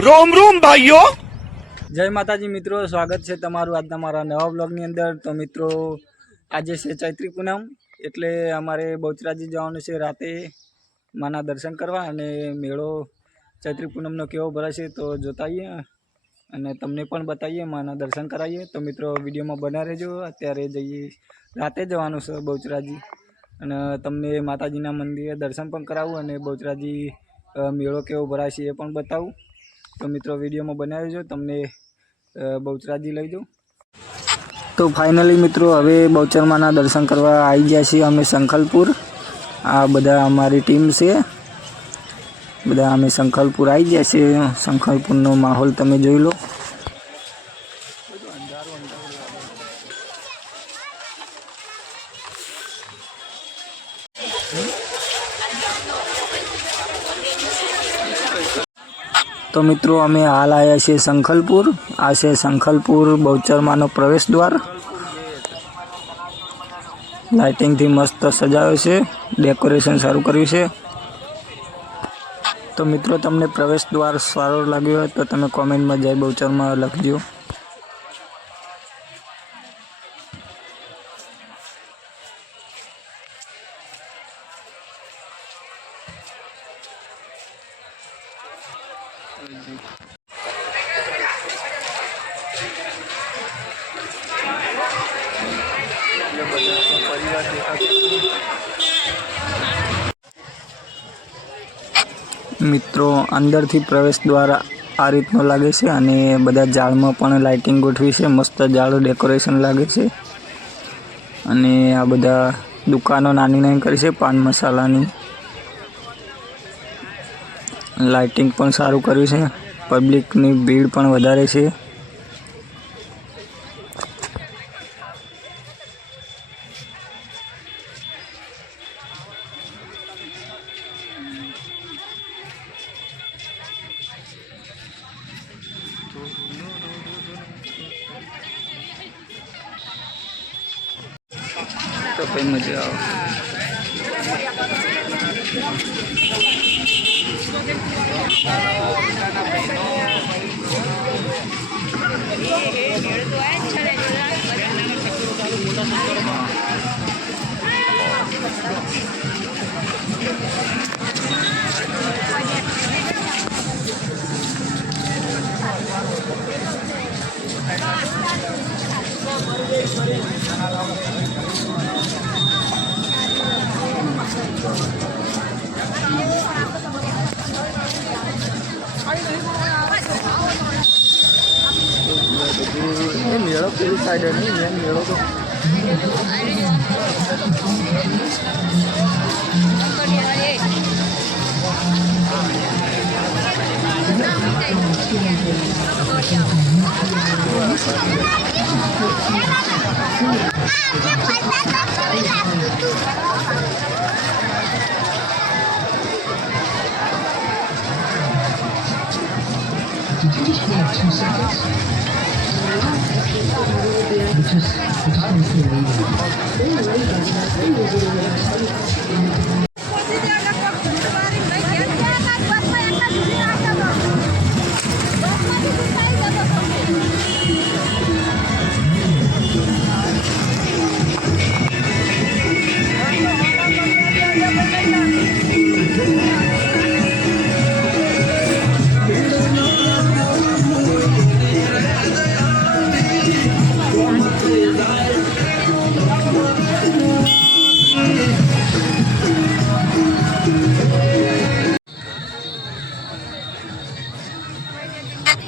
रोम रोम भाइयों, जय माताजी मित्रों, स्वागत है तमारू आज मारा नवा ब्लॉगनी अंदर। तो मित्रों आज है चैत्री पूनम एटले अमारे बहुचराजी जवानुं छे राते माना दर्शन करवा अने मेळो चैत्री पूनमनो केवो भराशे तो जोताईए अने तमने पण बताईए, माना दर्शन कराईए। तो मित्रों विडियो में बना रहेजो। अत्यारे जईए राते जवानुं छे बहुचराजी अने तमने माताजीना मंदिरे दर्शन पण करावुं अने बहुचराजी मेळो केवो भराशे ए पण बतावुं। तो मित्रों विडियो में बना रहेजो, तमने बहुचराजी लई जाऊँ। तो फाइनली मित्रों हवे बहुचरमाना दर्शन करवा आई गया छे अमे संखलपुर। आ बधा अमारी टीम से बधा अमे संखलपुर आई गया छे। संखलपुरनो माहोल तमे जोई लो। तो मित्रों अमे हाल आया छे संखलपुर। आ छे संखलपुर बहुचरमानो प्रवेश द्वार। लाइटिंग थी मस्त सजाव्यो छे, डेकोरेशन सारू कर्युं छे। तो मित्रों तमने प्रवेश द्वार सारो लाग्यो होय तो तमे कॉमेंट में जय बहुचरमा लखजो। मित्रों अंदर थी प्रवेश द्वार आ रीतनो लागे छे अने बधा जाळमां पण लाइटिंग गोठवी छे। मस्त जाळो डेकोरेशन लागे छे अने आ बधा दुकानो नानी नानी करी छे पान मसालानी। लाइटिंग पण सारू कर्युं छे। पब्लिकनी भीड़ पण वधारे छे। तो भाई मजा आओ। ये मेड़ो पेली साइड है नहीं, मेन मेड़ो तो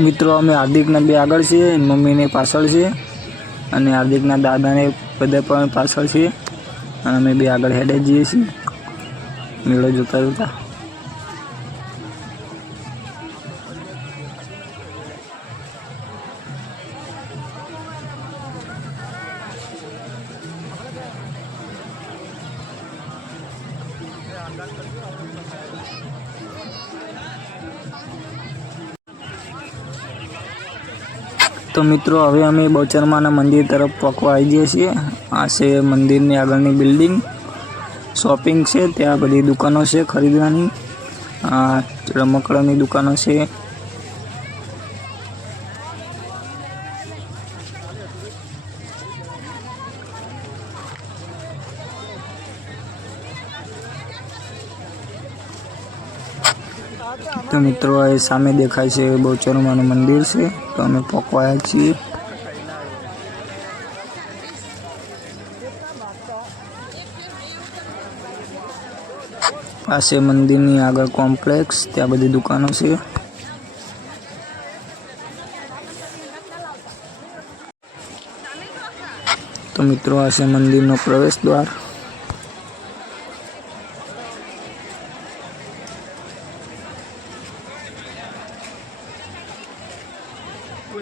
मित्रों अमे हार्दिकना बे आगळ छे, मम्मी ने पाछळ छे अने हार्दिकना दादा ने बधा पण पाछळ छे अने अमे बे आगळ हेडे जईए छीए मेळो जोता जोता। तो मित्रों हवे अमे बहुचरमाना मंदिर तरफ पकवा आई गए छीए। आ छे मंदिरनी आगळनी बिल्डिंग, शॉपिंग छे, त्यां बधी दुकानो छे खरीदवानी। आ रमकडानी दुकानो छे। તો મિત્રો એ સામે દેખાય છે બહુચરમાનું મંદિર છે, તો અમે પહોંચવાયા છીએ. આ છે મંદિરની આગળ કોમ્પ્લેક્સ, ત્યાં બધી દુકાનો છે. તો મિત્રો આ છે મંદિરનો પ્રવેશ દ્વાર.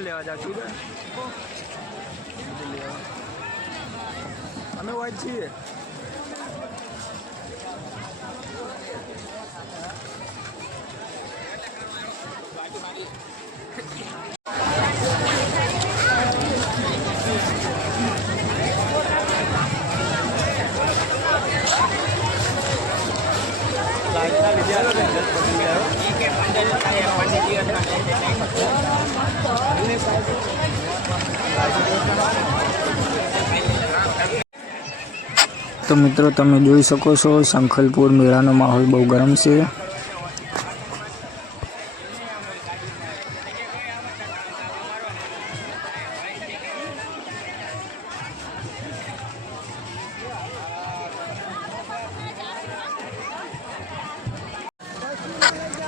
લેવા જાશું અમે વાત છીએ. તો મિત્રો તમે જોઈ શકો છો સંખલપુર મેળાનો માહોલ બહુ ગરમ છે.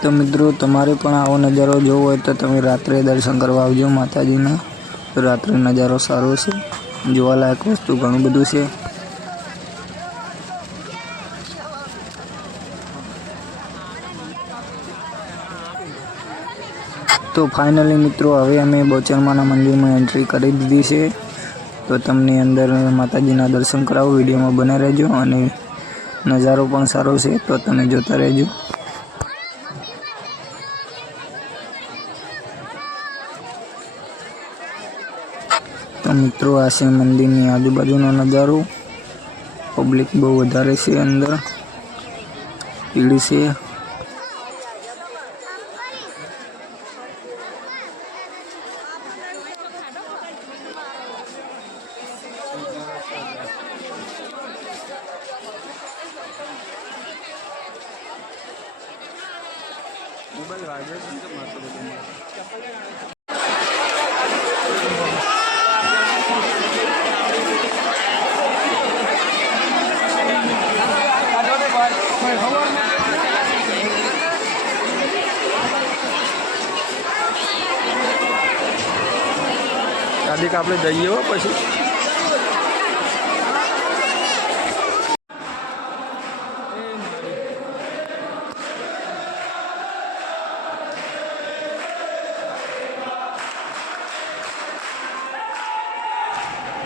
તો મિત્રો તમારે પણ આવો નજારો જોવો હોય તો તમે રાત્રે દર્શન કરવા આવજો માતાજીના. રાત્રે નજારો સારો છે, જોવાલાયક વસ્તુ ઘણું બધું છે. તો ફાઇનલી મિત્રો હવે અમે બહુચરમાના મંદિરમાં એન્ટ્રી કરી દીધી છે. તો તમને અંદર માતાજીના દર્શન કરાવો, વિડીયોમાં બને રહેજો અને નજારો પણ સારો છે, તો તમે જોતા રહેજો. તો મિત્રો આ છે મંદિરની આજુબાજુનો નજારો. પબ્લિક બહુ વધારે છે, અંદર ભીડ છે. આદિક આપણે જઈએ હો પછી.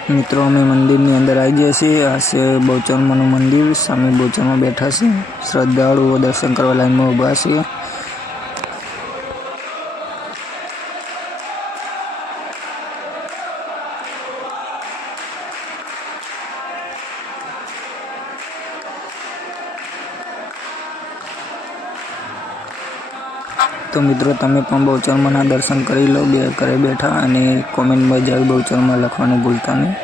મિત્રો અમે મંદિરની અંદર આવી ગયા છીએ. આ છે બહુચરમાનું મંદિર. સામે બહુચરમાં બેઠા છે શ્રદ્ધાળુઓ, દર્શન કરવા લાઈનમાં ઊભા છે. તો મિત્રો તમે પણ બહુચરમાના દર્શન કરી લો ઘરે બેઠા, અને કોમેન્ટમાં જય બહુચરમાં લખવાનું ભૂલતા નહીં.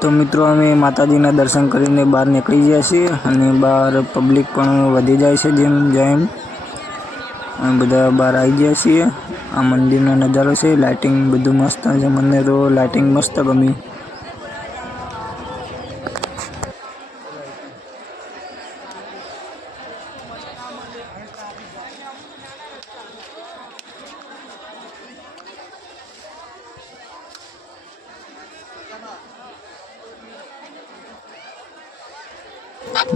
તો મિત્રો અમે માતાજીના દર્શન કરીને બહાર નીકળી ગયા છીએ અને બહાર પબ્લિક પણ વધી જાય છે જેમ જેમ અમે બધા બહાર આવી ગયા છીએ। આ મંદિરનો નજારો છે, લાઇટિંગ બધું મસ્ત છે, મને તો લાઇટિંગ મસ્ત ગમી।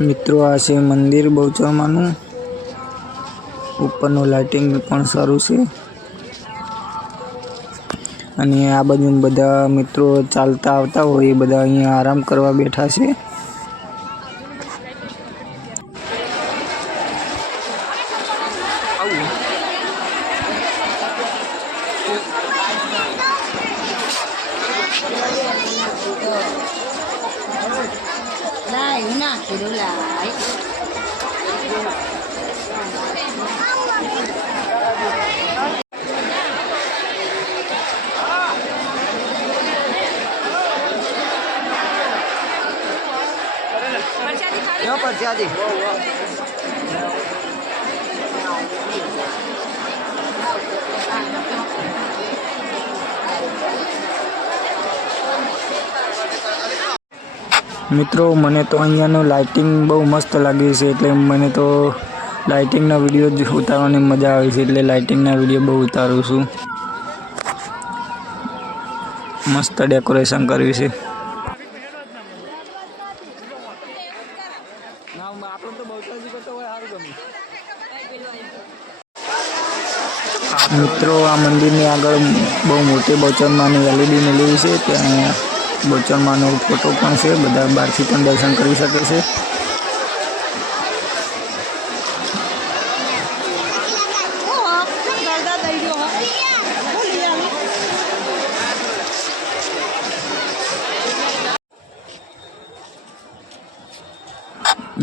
મિત્રો આ છે મંદિર બહુચરમાનું, ઉપરનું લાઇટિંગ પણ સારું છે અને આ બાજુ બધા મિત્રો ચાલતા આવતા હોય એ બધા અહીંયા આરામ કરવા બેઠા છે। प्रसादी મિત્રો મને તો અહીંયાનું લાઇટિંગ બહુ મસ્ત લાગે છે, એટલે મને તો લાઇટિંગના વિડીયો જ ઉતારવાની મજા આવે છે, એટલે લાઇટિંગના વિડીયો બહુ ઉતારું છું। મસ્ત ડેકોરેશન કર્યું છે। મિત્રો આ મંદિરની આગળ બહુ મોટી બહુચરમાની LED મેળવી છે, ત્યાં બહુચરમાનો ફોટો પણ છે, બધા બહારથી પણ દર્શન કરી શકે છે।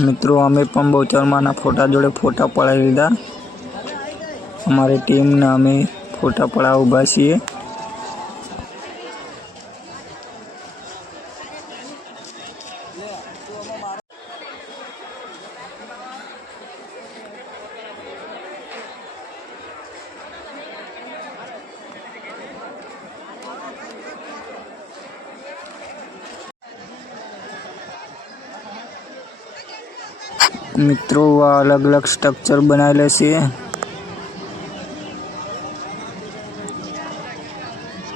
મિત્રો અમે પણ બહુચરમાના ફોટા જોડે ફોટા પડાવી લીધા। અમારી ટીમને અમે ફોટા પડાવવા ઊભા છીએ। મિત્રો આ અલગ અલગ સ્ટ્રક્ચર બનાવેલા છે।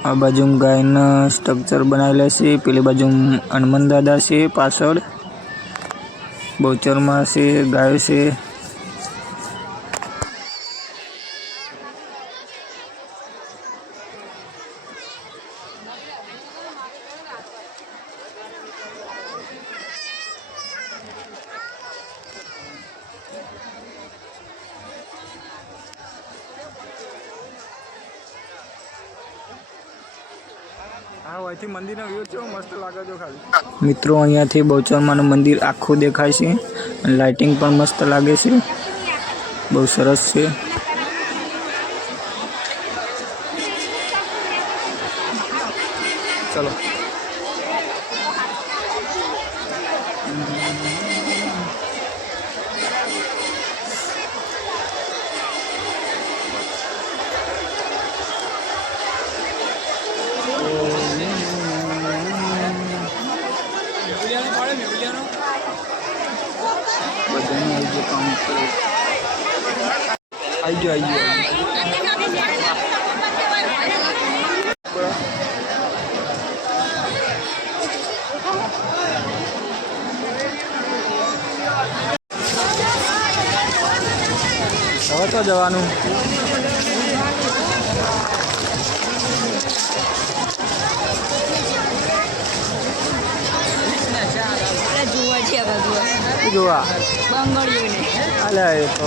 આ બાજુ ગાયના સ્ટ્રક્ચર બનાવેલા છે, પેલી બાજુ હનુમાન દાદા છે, પાછળ બહુચરમાં છે, ગાય છે। મિત્રો અહીંયાથી બહુચરમાનું મંદિર આખું દેખાય છે અને લાઇટિંગ પણ મસ્ત લાગે છે, બહુ સરસ છે। ચલો आई जाओ હવે તો જવાનું જોવા બંગળીઓને અલ્યા એ તો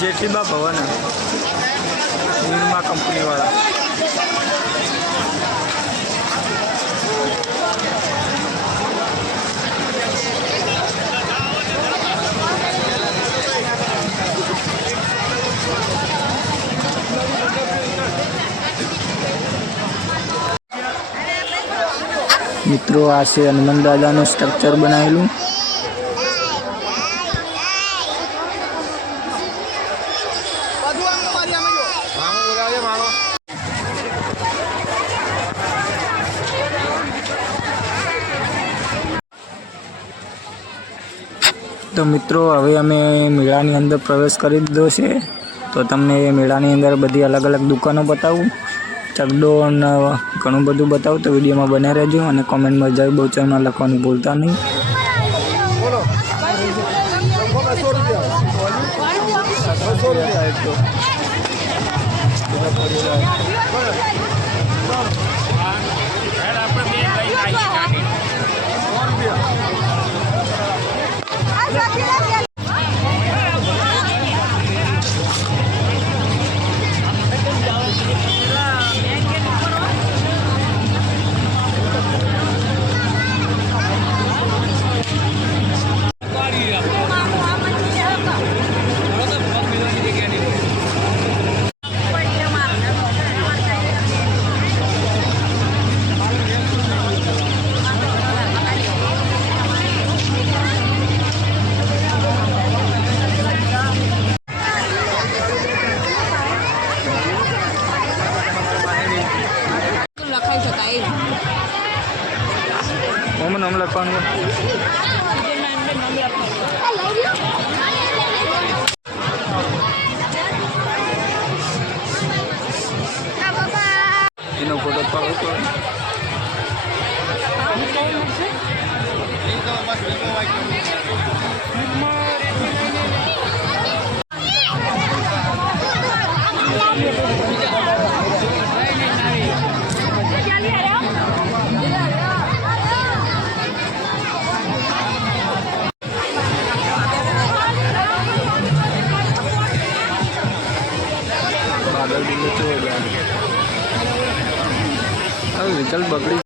જેટીબા ભવન નિર્મા કંપની વાળા મિત્રો આ છે હનુમાન દાદાનું સ્ટ્રક્ચર બનાવેલું. તો મિત્રો હવે અમે મેળાની અંદર પ્રવેશ કરી દીધો છે. તો તમને મેળાની અંદર બધી અલગ અલગ દુકાનો બતાવું, ચકડો અને ઘણું બધું બતાવું. તો વિડીયોમાં બને રહેજો અને કોમેન્ટમાં જય બહુચરમાં લખવાનું ભૂલતા નહીં. નામ લખવાનું એનો ફોટો પાડો. રિઝલ્ટ બગડી.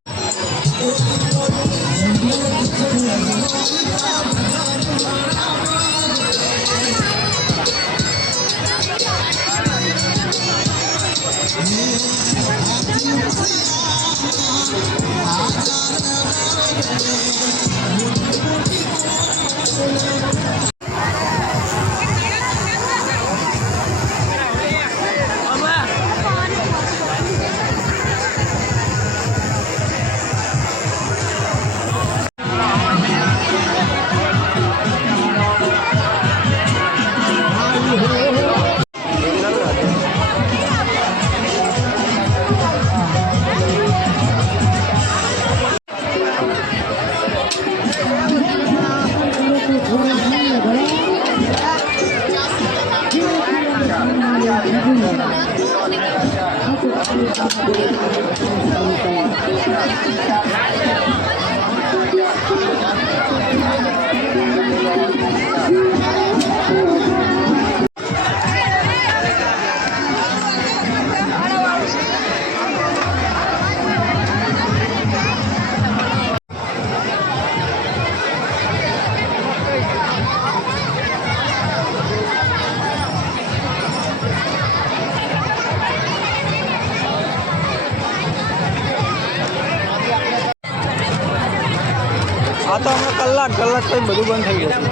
આ તો હમણાં કલાક પછી બધું બંધ થઈ ગયું.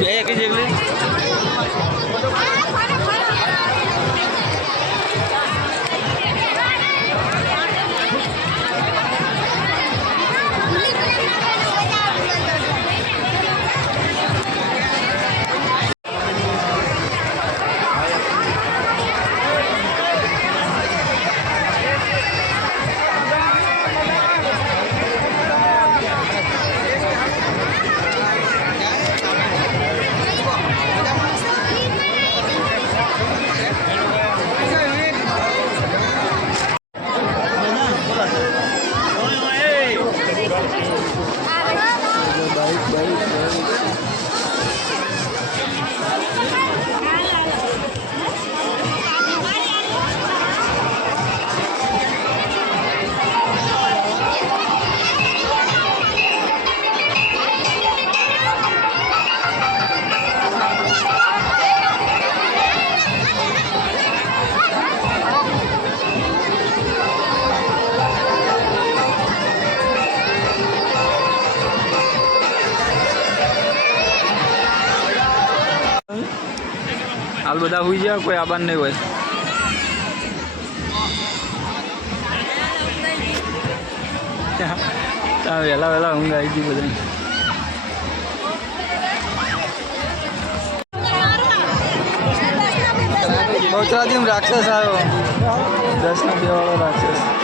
બે એક જેટલી હાલ બધા સુઈ જાય, કોઈ આબાન નહીં હોય. વહેલા વહેલા ઊંઘ આવી ગઈ બધા. બહુચરાજી રાક્ષસ આવ્યો, 10 ના 2 વાળો રાક્ષસ.